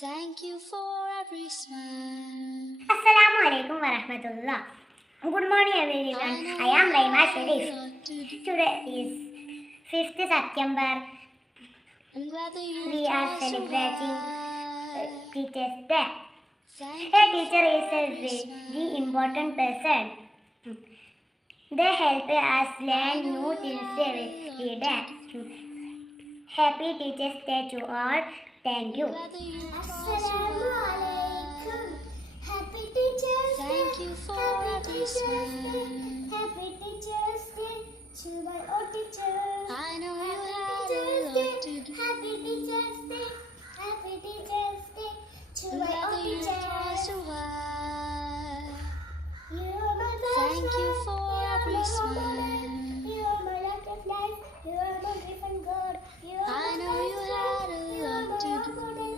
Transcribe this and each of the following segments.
Thank you for every smile. Assalamu alaikum wa rahmatullah. Good morning everyone. I am Raima Sharif. Today is 5th September. We are celebrating Teacher's Day. A teacher is a very important person. They help us learn new things every day. Happy Teacher's Day to all. Thank you. Assalamu alaikum. Happy Teacher's Day. Thank you for every smile. Happy Teacher's Day to my old teacher. I know you had a lot to do. Happy Teacher's Day. Happy Teacher's Day to my old Together you teacher. try so hard. You are my best Thank you friend. for You are every my role smile. model. You are my light of life. You are my different God. You are I my know you best had friend. a You are lot my to role do. model.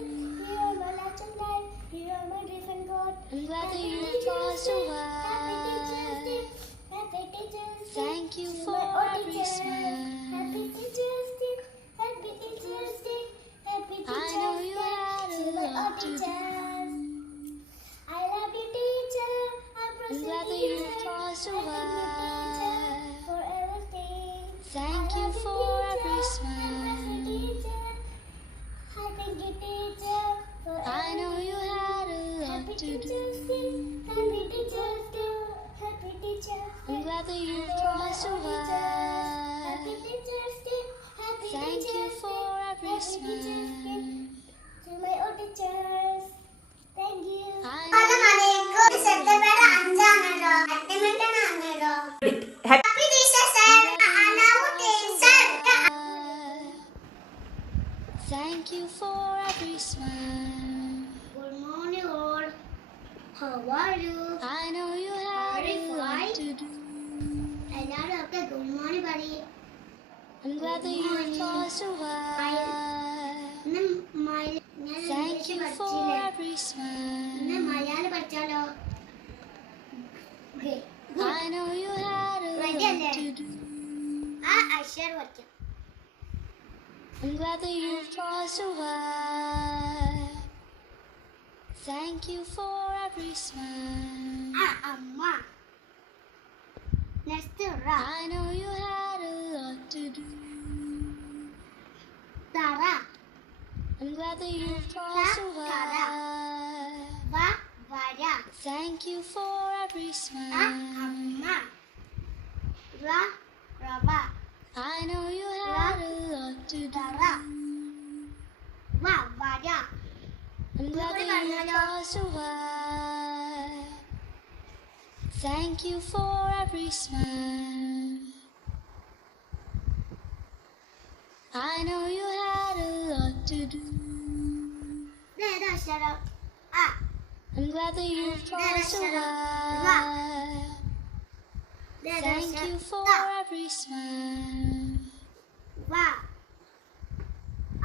You are my light of life. You are my different God. I'm glad that Happy you Teacher's try so Day. Happy Teacher's hard. Day. Happy Teacher's Day. Thank you to for my old every teachers. smile. Happy Teacher's Day. Happy Teacher's Day. Happy I know Teacher's you Day had to a my lot old to do. teachers. I love you, teacher. I'm I'm glad that you try so hard. for everything. Thank you for every smile. I thank you, teacher, for I know you had a lot Happy to do. Teacher's Day. Happy Teacher's Day. Happy Teacher. I'm glad that you For try my so old teachers. Happy hard. Teacher's Day. Happy Thank you Teacher's for Day. every Happy Teacher's Day smile. to my old teachers. Thank you. I Happy Teacher's Day. Thank you for every smile. Good morning, all. How are you? I know you had Very a lot fine. to do. എല്ലാവരും good morning buddy. I'm glad that you try so hard. ഇന്ന് ഞാൻ Thank English you for പഠിച്ചില്ലേ? every ഇന്ന് smile. Malayalam പഠിച്ചാലോ? Okay. I know you had a Ready lot അല്ലേ? to do. ആ അക്ഷരം പഠിക്കാം. I'm glad that you try so hard. Thank you for every smile. ആ അമ്മ. Next റ. I know you had a lot to do. തറ. I'm glad that you try so hard. വ വര. Thank you for every ആ smile. അമ്മ. റ റവ. I know you had a lot to do. തറ. വ വര. I'm glad that you try so hard. Thank you for every smile. I know you had a lot to do. ഇതേതാ അക്ഷരം? ആ I'm glad that you try so hard. ഇതേതാ Thank അക്ഷരം? you for ത. every smile. വ.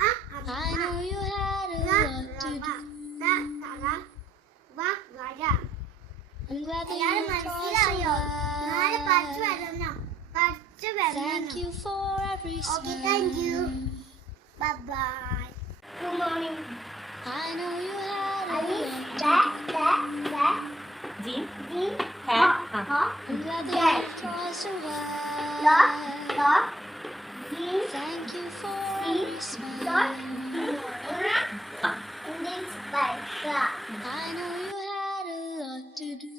ആ അമ്മ. I know you had a റ lot to റവ. do. ത തറ. വ വര. I'm glad that എല്ലാവരും you try so മനസ്സിലായോ? നാളെ പഠിച്ചു hard. വരണം. പഠിച്ചു Thank വരണം. you for every Okay, thank you. smile. Bye bye. Good morning. I know you had a Alif, lot to ba, do. ba, ba. Jim. Jim, Ha, ha, ha. ha. I'm glad that Yes. you try so La, hard. la. Jim, Thank you for Si, every dot, smile. Index by ga. I know you had a lot to do.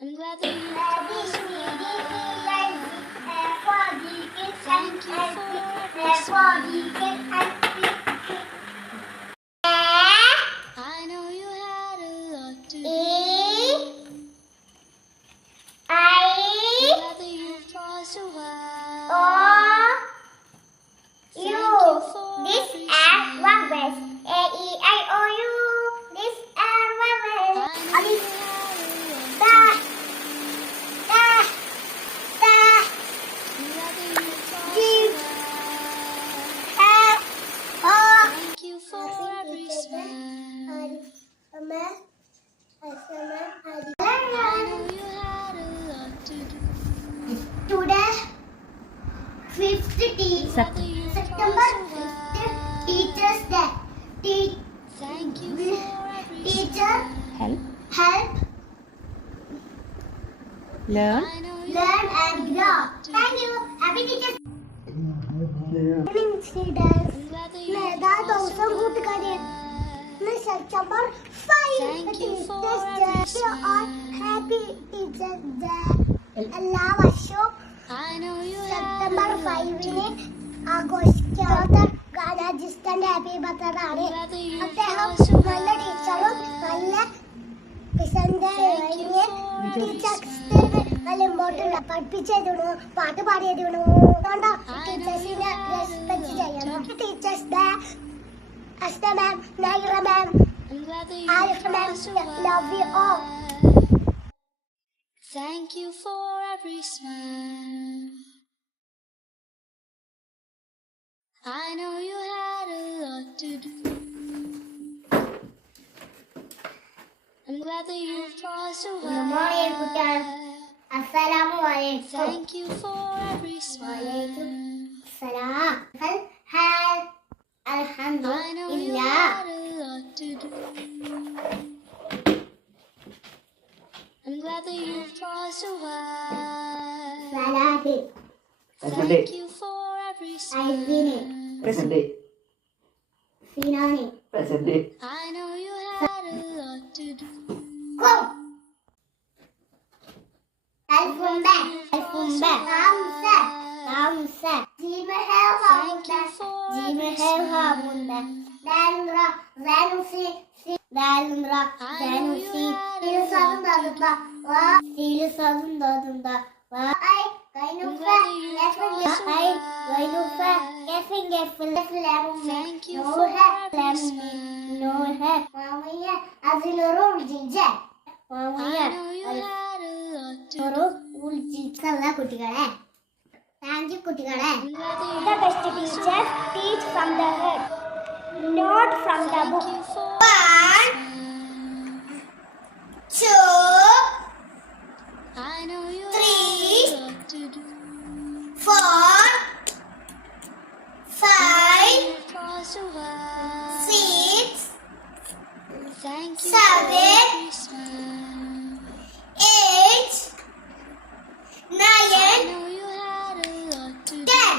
I'm glad that you A, try B, so C, D, E, hard. F, for the kids Thank and you F, for F, every for the smile. kids and I know you had a lot to do. E, I, I'm glad that you try so hard. O, Thank U. you for This every are smile. words. A, E, I, O, U. This are words. I know you Alif, had a lot da, to do. da, da, I'm glad that you try Jim. so hard. F, O. Thank you for every smile. I know you had a lot to do. Today, 5th I'm glad that you try September so 5th hard. Teacher, Help. help, Learn. learn and grow. Thank you. Happy Teachers. Students, मेरा दोस्तों കൂട്ടുകാരെ September 5 Thank you for Teachers Day every or Happy Teachers Day. എല്ലാ വർഷവും I know you September 5-ന് ആഘോഷിക്കാത്ത ഗാനാജിസ്റ്റന്റെ happy birthday ആണ്. അദ്ദേഹം നല്ല ടീച്ചറും നല്ല ടീച്ചേഴ്സ് നല്ല ഇമ്പോർട്ടൻ്റ് പഠിപ്പിച്ചതിനു പാട്ട് പാടിയതിനു ടീച്ചേഴ്സിനെ റെസ്പെക്ട് ചെയ്യണം. Teachers day Asta ma'am, Naira ma'am, Arifa ma'am, love you all. Thank you for every smile. I know you had a lot to do. I'm glad that you've crossed a Good morning, കുട്ടികൾ. അസ്സലാമു അലൈക്കും. Thank you for every smile. Salam. Hi. I know you അൽഹംദുലില്ലാ. had a lot to do. I'm glad that you've crossed a while. Salahi. Thank you for every ഐദിനി. smile. Present day. Sinani. Present day. I know you had a lot to do. Go. Alfumbe. Alfumbe. Hamza. Hamza. Jimehe hamunda. Jimehe hamunda. Dalra. Zanusi. Dalra. Zanusi. Silu sadun dadunda. Wa. Silu sadun dadunda. Wa. Ay. Gaynufa. Gefin gefin. Ay. Gaynufa. Gefin gefin. Lemume. Thank you for Nohe. every Lemume. smile. Nohe. Mamiye. Azilurur jinje. I Mamiye. know you had a lot to do. ഒരു ഉൾജിക്കല്ല കുട്ടികളെ. Thank you കുട്ടികളെ. I'm glad that The you best teacher teach from the head, not from the book. Thank you for 1, 2, I know you 3, had a lot to do. 4, 5, You've crossed a while. 6, Thank you 7, for every smile. 8, I 9, know you had a lot to do. 10.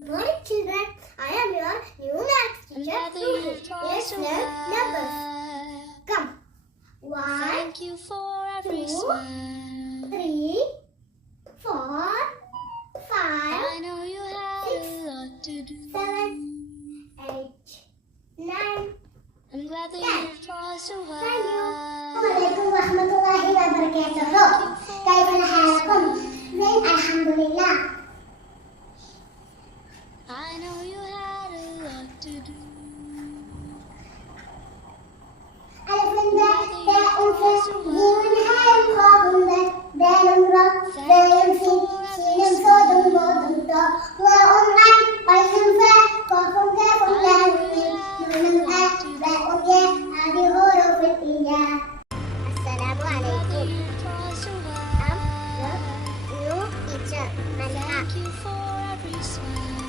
Good morning, children. I am your new math I'm teacher. glad that you've Let's crossed a learn numbers. while. Come. 1, Thank you for every 2, smile. 3, 4, 5, I know you had a lot to do. 7, 8, 9. I'm glad that Yeah. you've crossed a Thank you. while. Assalamualaikum warahmatullahi wabarakatuh. Kaifa halakum? Zain, alhamdulillah. I know you had a lot to do. Alif lam ba ta unfa jimun hayam qafun ba dalun ra dalun sin sinun sadun badun ta wa umran qaydun fa qafun kafun lam mim nunun a ba ya adi hurufil ija. Assalamu Glad that alaikum. you've crossed a I'm your while. new teacher, Malha. Thank you for every smile.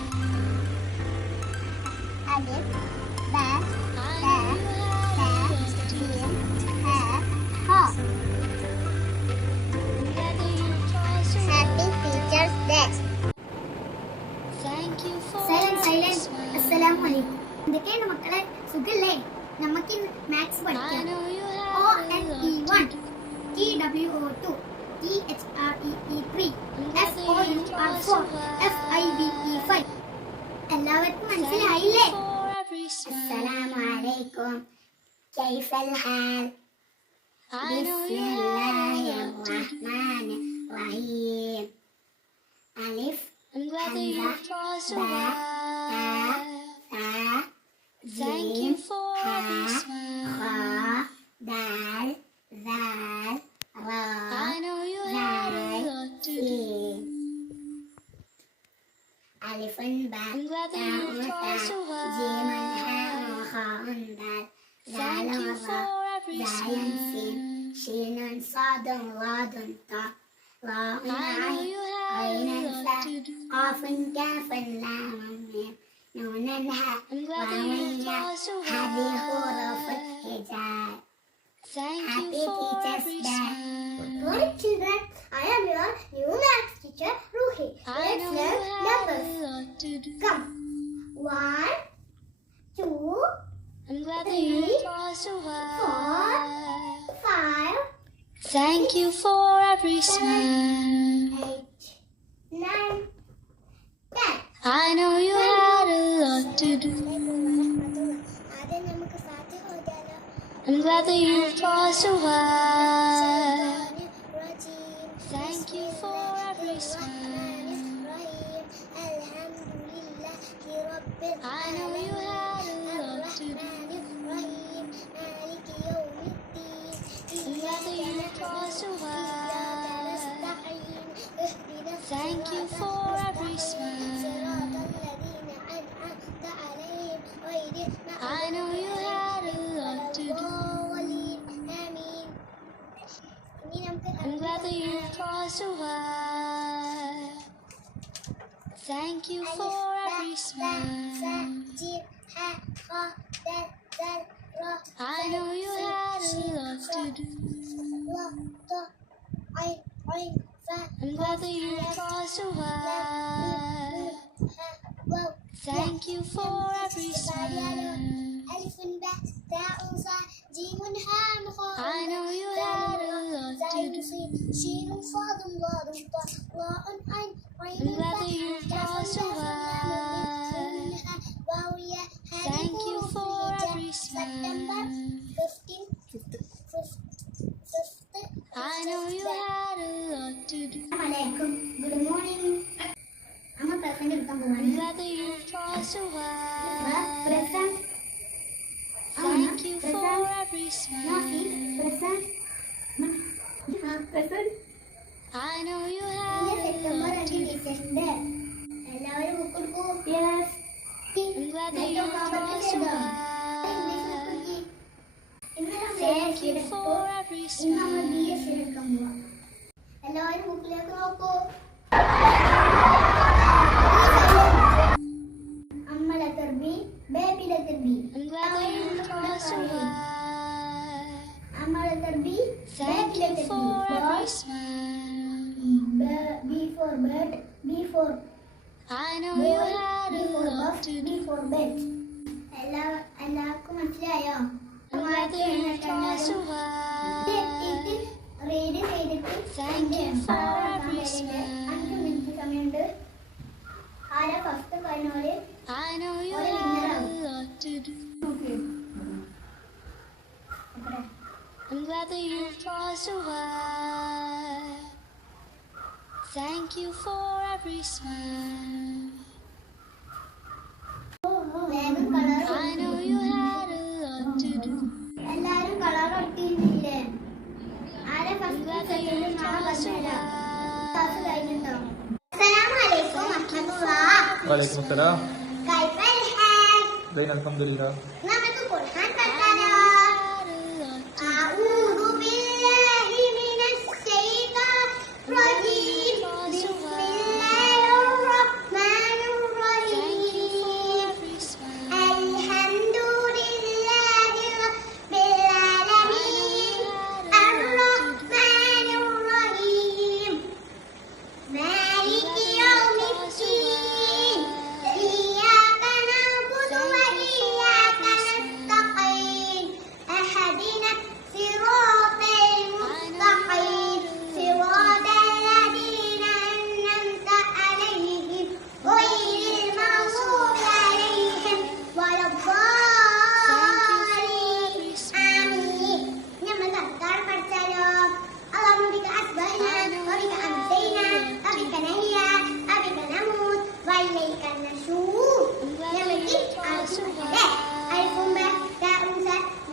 Alif, ba, I ta, know you ta, had a lot to do. jim, ha, ha. I'm glad that you've crossed a Happy while. Teacher's Day. Thank you for Silence, every silence. smile. Assalamu alaikum. എന്തൊക്കെയാണ് മക്കളെ സുഖല്ലേ? നമുക്ക് maths I പഠിക്കാം. know you had a ONE1, lot to do. TWO2, THREE3, I'm glad that you've crossed a SOUR4, while. FIVE5. എല്ലാവർക്കും Thank മനസ്സിലായില്ലേ? you for every smile. അസ്സലാമു അലൈക്കും. കൈഫൽ ഹാൽ? I know you had a lot to do. ബിസ്മില്ലാഹിർറഹ്മാനിർറഹീം. Alif, I'm glad that Hamza, you've crossed a Ba, while. Ta, Thank you for every smile. Kha, Dal, Zal, Ra, I know you had a lot to do. Sin. Alifun ba, I'm glad that you've ta'un crossed a ta, jimun while. ha'un kha'un dal, Thank zalun you ra, for every zalun sin, smile. shinun sadun ladun ta, ra'un I know ayn, you had a aynun lot fa, to do. qafun kafun lamun mim, nunan أنها I'm glad that وهي you taught us to هذه حروف ride. الهجاء. Thank Happy you for Teachers' every Day. smile. Good morning, children. I am your new maths teacher, Ruhi. I Let's know learn you have numbers. a lot to do. Come. 1, 2, I'm glad that you 3, taught us to 4, ride. 5, Thank you for every smile. 8, 9, 10. I know you had a lot to do. ആദ്യം നമുക്ക് ഫാത്തിഹ ഓതാലോ. I'm glad that you taught us to ride. Regime. Thank you for every smile. റഹീം. അൽഹംദുലില്ലാഹി റബ്ബിൽ I know you had a lot to do. റഹീം. മാലികി യൗമിദ്ദീൻ. I'm glad that you taught us to ride. Thank you for every smile. I know you had a lot to do. I'm glad that you taught us to ride. Thank you for every smile. I know you had a lot to do. I'm glad that you taught us to ride. Thank you for every smile. I know you had a lot to do. I'm glad that you taught us to ride. Thank you for every smile. I know you had a lot to do. Assalamualaikum. Good morning. Amma present എടുക്കാൻ I'm പോവാണ്. glad that you taught us to ride. Present. Thank you for every Nasi, smile. present. Present. I know you ഇന്ന് had a September lot 2 to do. Teachers day. എല്ലാവരും book എടുക്കൂ. Yes. I'm glad that you taught us to ride. Thank you for every ഇന്ന് നമ്മൾ smile. BS എടുക്കാൻ പോവാം. എല്ലാവരും ബുക്കിലേക്ക് നോക്കൂ. അമ്മ letter B, baby letter B. I'm glad that you taught us to ride. അമ്മ letter B, Thank baby you letter B. for every Ball. smile. B for bird, B for I know boy, you had B a for lot bus, to B do. for bed. എല്ലാവർക്കും മനസ്സിലായോ? I'm glad that you taught us to ride. Read ചെയ്തിട്ട് Thank you for every 5 smile. Minute സമയമുണ്ട്. ആരാ first കഴിഞ്ഞോളി? I know you What a had a winner. lot to do. നോക്കി. എത്ര? I'm glad that you taught us to ride. Thank you for every smile. വേഗം colour I know you had a lot to do. എല്ലാരും colour ഒട്ടിയില്ലേ? ആരാ I'm first glad that you second നാളെ taught us to പറഞ്ഞുതരാം. ride. Class കഴിഞ്ഞിട്ടോ? അസ്സലാമലൈക്കും വറഹ്മത്തുള്ളാഹ്. वालेकुम अस्सलाम കൈഫൽ ഹാൽ? ज़ैन अल्हम्दुलिल्लाह നമുക്ക് ഖുർആൻ I പഠിക്കാനോ? know you had a lot to do. أعوذ بالله من الشيطان الرجيم بسم الله الرحمن Thank you for الرحيم every smile. الحمد لله رب العالمين الرحمن الرحيم مالك يوم الدين إياك نعبد وإياك نستعين اهدنا الصراط المستقيم صراط الذين أنعمت عليهم غير المغضوب عليهم ولا الضالين آمين. നമ്മൾ സർക്കാർ പഠിച്ചാലോ? اللهم بك أصبحنا وبك أمسينا وبك نحيا وبك نموت وإليك النشور. നമുക്ക് ആവശ്യമുണ്ടല്ലേ? അൽകുമ്പ ദാഉസ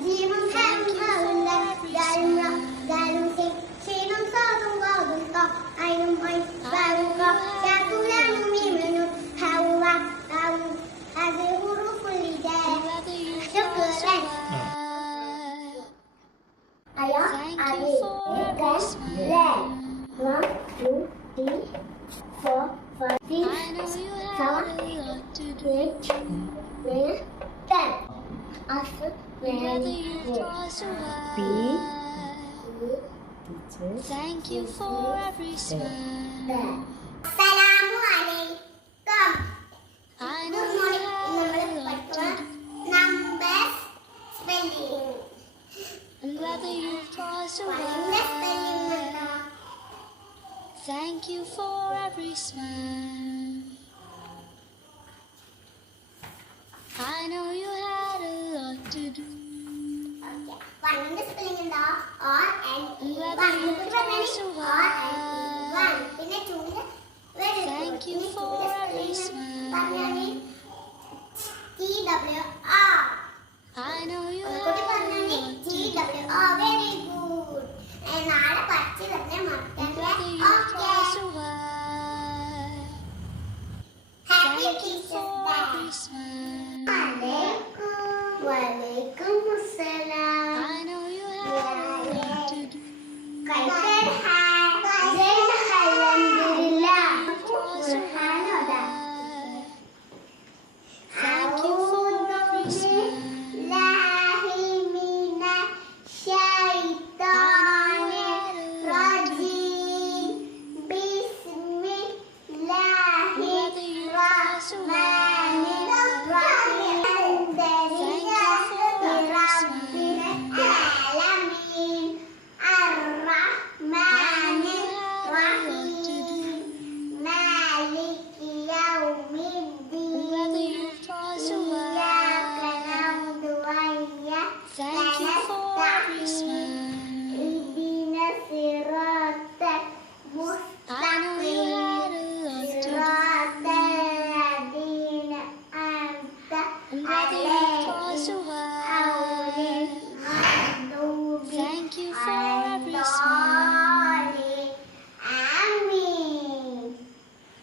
ജീവൻ ഹാമുള്ള ദാലുറ ദാലുസി ശീനം സാദും വാദും ക ഐനും ഐ ബാറുക യാതുലാനു മിമനു ഹൗവ ഔ ഹദി ഹുറൂഫുൽ Hidaya. I'm glad that you taught us to ശുക്രൻ. ride. Ayah, Thank Ali, you for every Red, smile. 1, 2, 3, 4, 5, 6, I know you 7, had a lot to do. 8, Whether you've tried so hard. Thank you for every smile. Assalamu alaikum. I know you have a lot to do. Numbers spelling. I'm glad that you've tried so Spelling hard. Thank you for every smile. I know you had a lot to do. One spelling in the or and I'm glad one. that you've tried so Or hard. and one. പിന്നെ two Thank you for every smile. TWR. I know you കുട്ടി had a പറഞ്ഞാൽ lot to do. TWR. Very good. നാളെ പഠിച്ച് തന്നെ I'm മറക്കണ്ട. glad that you've Okay. tried so hard. Happy Thank you Teachers for Day. every smile. Walaikum assalam. I know you had a lot to do. Thank you for every smile. I'm glad that you've tried so I'm glad that you've tried so hard. Thank you for every smile.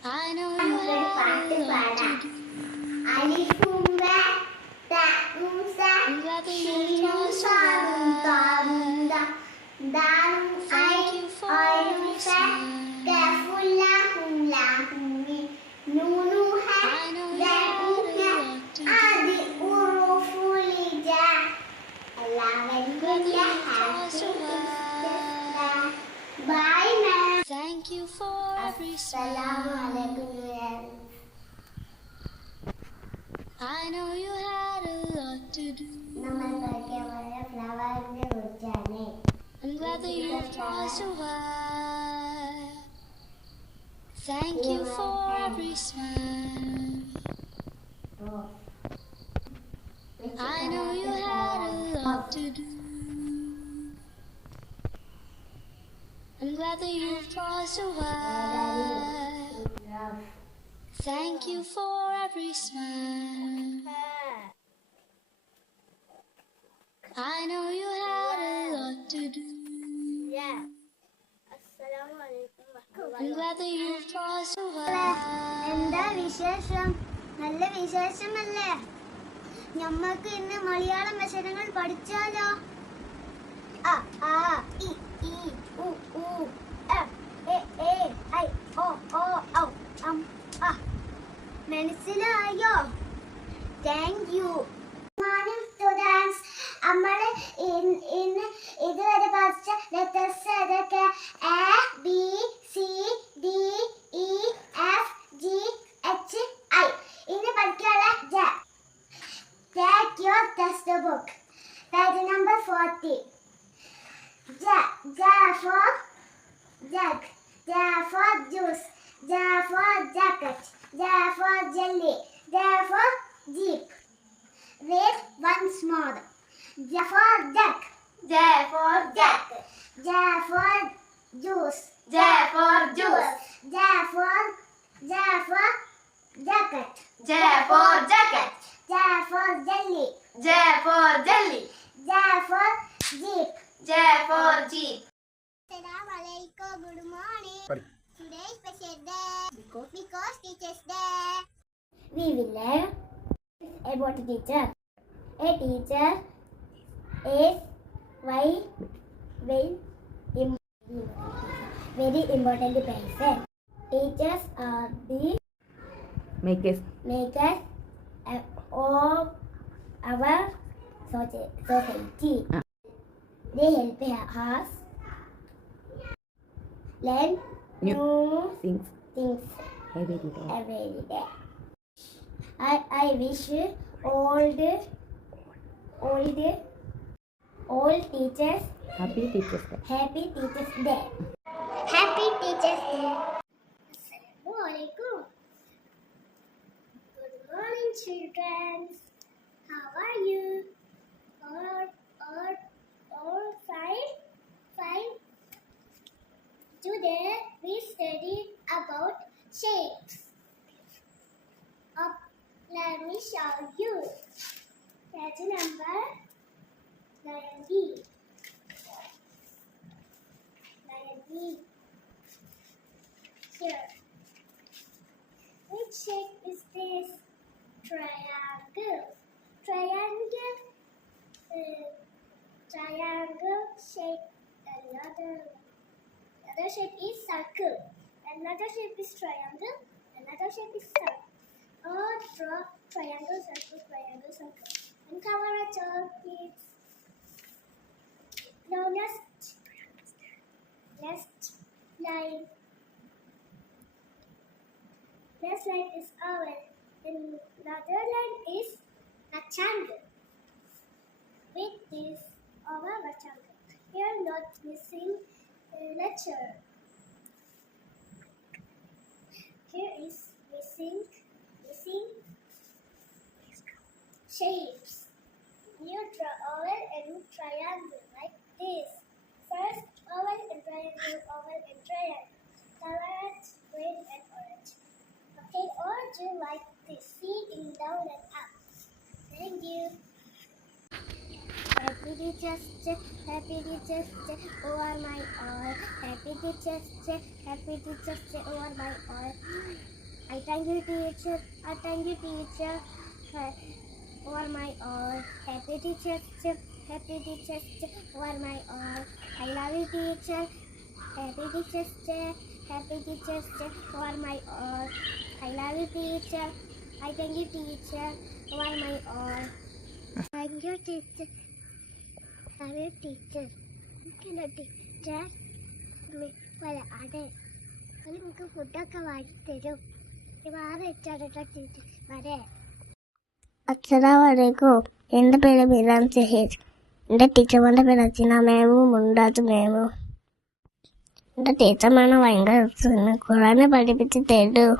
I know you had a lot to do. I'm glad that you've tried so hard. Thank you for every smile. I know you had a lot to do. I'm glad that you've tried so hard. Thank you for every smile. I know you had a lot to do. I'm glad that you've tried so hard. Bye, ma'am. Thank you for every smile. I know you had a lot to do. I'm glad that you've tried so hard. Thank you for every smile. I know you had a lot to do. I'm glad that you've tried so hard. Thank you for every smile. I know you had a lot to do. I'm glad that you've tried so hard. എന്താ വിശേഷം? നല്ല വിശേഷമല്ലേ? ഞമ്മക്ക് ഇന്ന് മലയാളം അക്ഷരങ്ങൾ പഠിച്ചാലോ? അ ആ E ഈ ഉ ഊ A A I ഓ ഓ ഔ അം ആ. മനസ്സിലായോ? Thank you. Morning students. നമ്മൾ ഇന്ന് ഇതുവരെ പഠിച്ച ലെറ്റേഴ്സ് ഏതൊക്കെ? A, B, C, D, E, F, G, H, I. ഇനി പഠിക്കാനുള്ള J. Take your textbook. Page number 40. J for jug. J for juice. J for jacket. J for jelly. J for jeep. Wait once more. J for duck. J for jack. J for juice. J for juice. J for jacket. J for jacket. J for jelly. J for jelly. J for jeep. J for jeep. Assalamualaikum. Good morning. Pari. Today is special day because Teachers Day. We will learn about a teacher. A teacher is very important person. Teachers are the Makers. makers of our society. They help us learn new things every day. I wish all teachers Happy Teachers Day. Happy Teachers Day. Assalamualaikum. Good morning, children. How are you? All fine? Fine. Today we study about shapes. Let me show you. Page number 90. 90. Here. Which shape is this? Triangle. Triangle shape. Another shape is circle. Another shape is triangle. Another shape is circle. Or draw triangle, circle. And cover a chart, please. Now next line. Next line is oval. Another line is rectangle. With this oval rectangle. Here not missing a letter. Here is missing shapes. You draw oval and triangle like this. First oval and triangle, oval and triangle. Colors green and orange. Okay, or do like this. Sitting down and up. Thank you. Happy Teachers Day, Happy Teachers Day, over my all. Happy Teachers Day, Happy Teachers Day, over my all. I thank you, teacher. Over my all. Happy Teachers Day, Happy Teachers Day, over my all. I love you, teacher. Happy Teachers Day, Happy Teachers Day, over my all. I love you, teacher. I thank you, teacher, over my all. Thank you, teacher. Have you, teacher? Teacher, അതെ നമുക്ക് ഫുഡൊക്കെ വാങ്ങി തരും വേറെ teacher വരെ. അസ്സലാമലൈക്കും. എൻ്റെ പേര് മിലാൻ സഹീദ്. എൻ്റെ ടീച്ചർമാരുടെ പേര് അജിന മേമും മുണ്ടാജ് മേമും. എൻ്റെ ടീച്ചർമാരെ ഭയങ്കര രസമാണ്. ഖുറാനെ പഠിപ്പിച്ച് തരും,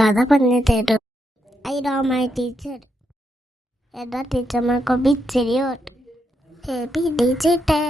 കഥ പറഞ്ഞു തരും. I love my teacher. എല്ലാ ടീച്ചർമാർക്കും ബിഗ് ചെറിയോട്ട്. Happy teacher day.